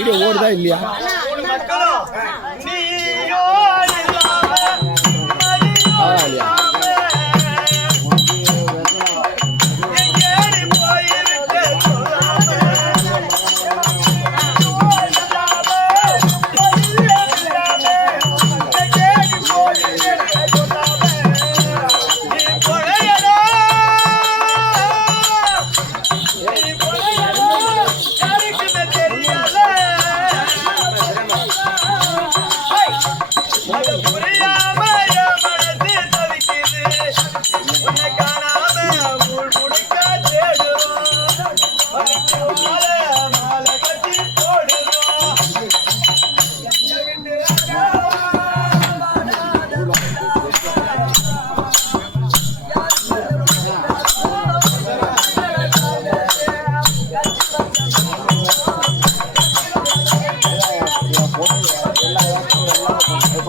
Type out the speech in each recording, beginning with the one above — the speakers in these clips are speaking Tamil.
வீடியோ ஓடுதா இல்லையா? அது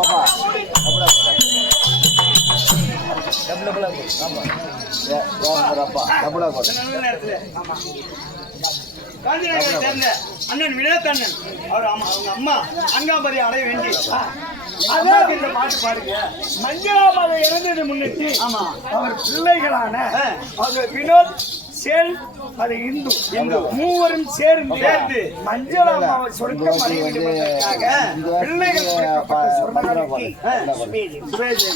ஆமா. காந்திநகரை சேர்ந்த அண்ணன் வினோத் அண்ணன் அவர் அம்மா அவங்க அம்மா அங்காபரி அடைய வேண்டி பாட்டு பாடுங்க மஞ்சளாமலை இறந்ததை முன்னிட்டு ஆமா அவர் பிள்ளைகளான. அவங்க வினோத் சேல் அது இந்து இந்து. மூவரும் சேர்ந்து சேர்ந்து. மஞ்சளாமாவை சொர்க்கம் பிள்ளைகள்